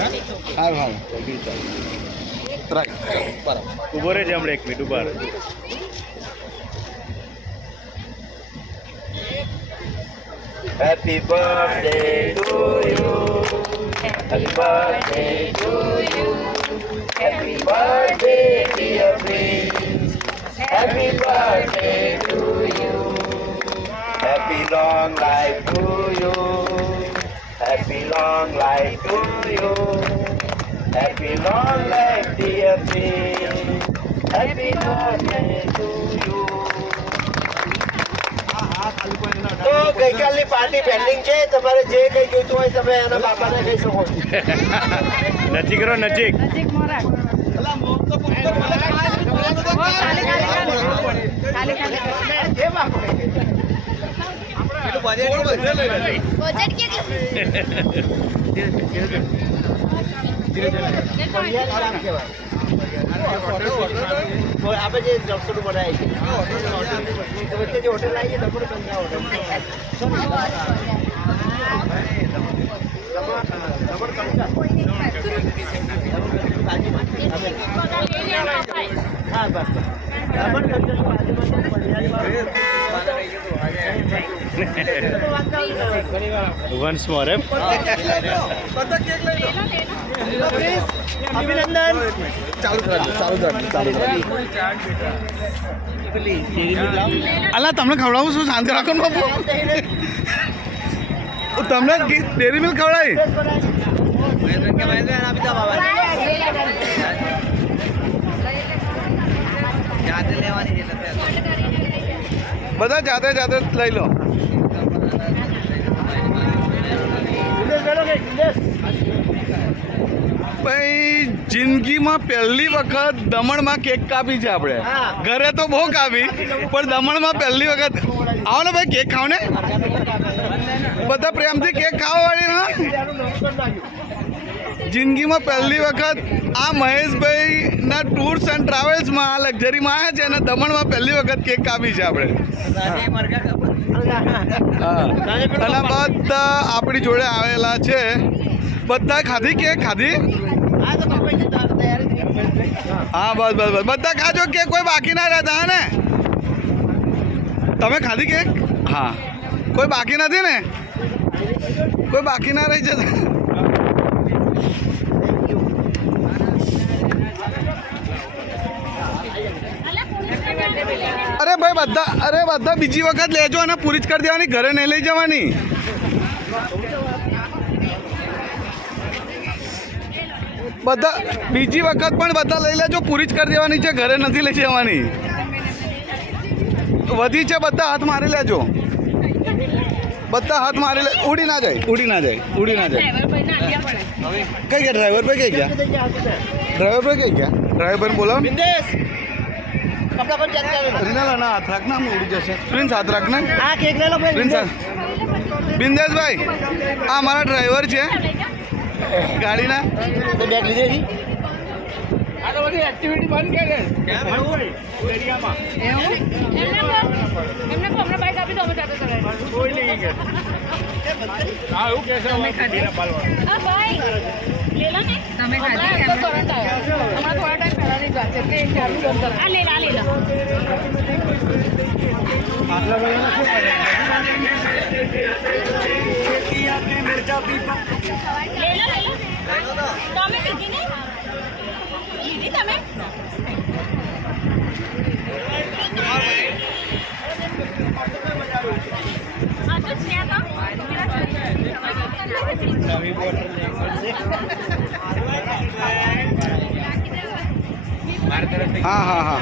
હા હા રાઈટ બરાબર ઊભો રહેજે હમણાં 1 મિનિટ ઊભા રહે. Happy birthday to you. Happy birthday to you. Happy birthday, dear Prince. Happy birthday to you. Happy long life to you. Happy long life to you. Happy long life, dear Prince. Happy birthday to you. તો ગઈકાલની party pending છે. તમારે જે કંઈ જોઈતું હોય તમે એના બાપાને કહી શકો છો. નજીક કરો નજીક. આપણે જે રસોડું બનાવીએ છીએ વચ્ચે જે હોટેલ આવી છે હોટેલ હા બસ વન્સ મોર એમ. અભિનંદન. અલા તમને ખવડાવું છું શાંતિ રાખો ને બાપુ તમને ડેરી મિલ્ક ખવડાવી બધા જાતે જાતે લઈ લો. ભાઈ જિંદગીમાં પહેલી વખત દમણમાં કેક કાપી છે આપણે. ઘરે તો બહુ કાપી પણ દમણમાં પહેલી વખત. આવો ને ભાઈ કેક ખાવ ને બધા પ્રેમથી કેક ખાવા વાળી ને. જિંદગીમાં પહેલી વખત આ મહેશભાઈ ના ટૂર્સ એન્ડ ટ્રાવેલ્સમાં આ લક્ઝરીમાં આવ્યા છે અને દમણમાં પહેલી વખત કેક કાપી છે આપણે. હા અને બધા આપણી જોડે આવેલા છે. બધા ખાધી કેક ખાધી. હા બસ બસ બસ બધા ખાજો કેક કોઈ બાકી ના રહેતા હા ને. તમે ખાધી કેક? હા કોઈ બાકી નથી ને? કોઈ બાકી ના રહી જતા? અરે ભાઈ બધા બીજી વખત લેજો અને પૂરી જ કરી દેવાની, ઘરે નહીં લઈ જવાની. બધા બીજી વખત પણ બધા લઈ લેજો, પૂરી જ કરી દેવાની છે, ઘરે નથી લઈ જવાની. વધી છે બધા હાથ મારી લેજો. બધા હાથ મારી લે. ઉડી ના જાય કઈ ગયા ડ્રાઈવર ભાઈ કઈ ગયા? ડ્રાઈવર ભાઈ બોલો. ના હાથ રાખ ના ઉડી જશે. પ્રિન્સ હાથ રાખ ને. પ્રિન્સ બિંદેશભાઈ આ મારા ડ્રાઈવર છે ગાડીના. બેગ લીધેલી એક્ટિવિટી બંધ કરે દરિયામાં એમને અમને બાઈક આપી દો અમે સાથે ચલાવીએ કોઈ નહીં કે હા એવું કે છે અમે ખાધી હા ભાઈ લેલા ને તમે ખાધી કે કરંટ આવ્યો હમણાં થોડા ટાઈમ પહેલાની વાત છે કે ચાલુ બંધ કર આ લેલા આટલા બધા શું કરે મિર્ચા પીપા લેલા તમે કીધી ને લીધી તમે હા હા હા